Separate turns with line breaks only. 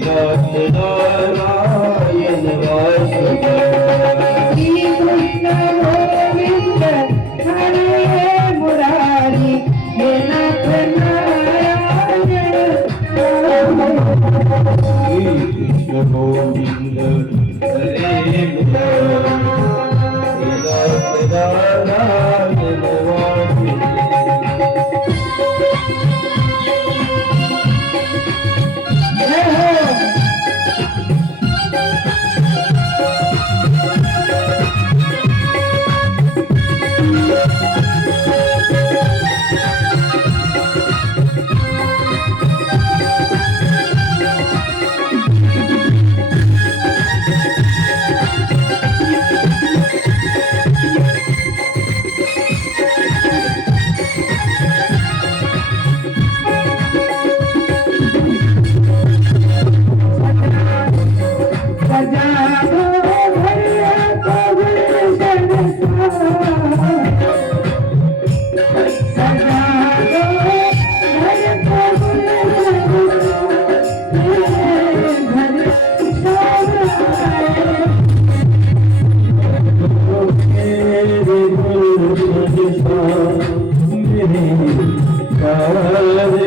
नारायण वासुदेव श्री कृष्ण गोविंद हरे मुरारी हे नाथ नारायण श्री कृष्ण गोविंद हरे కావాలి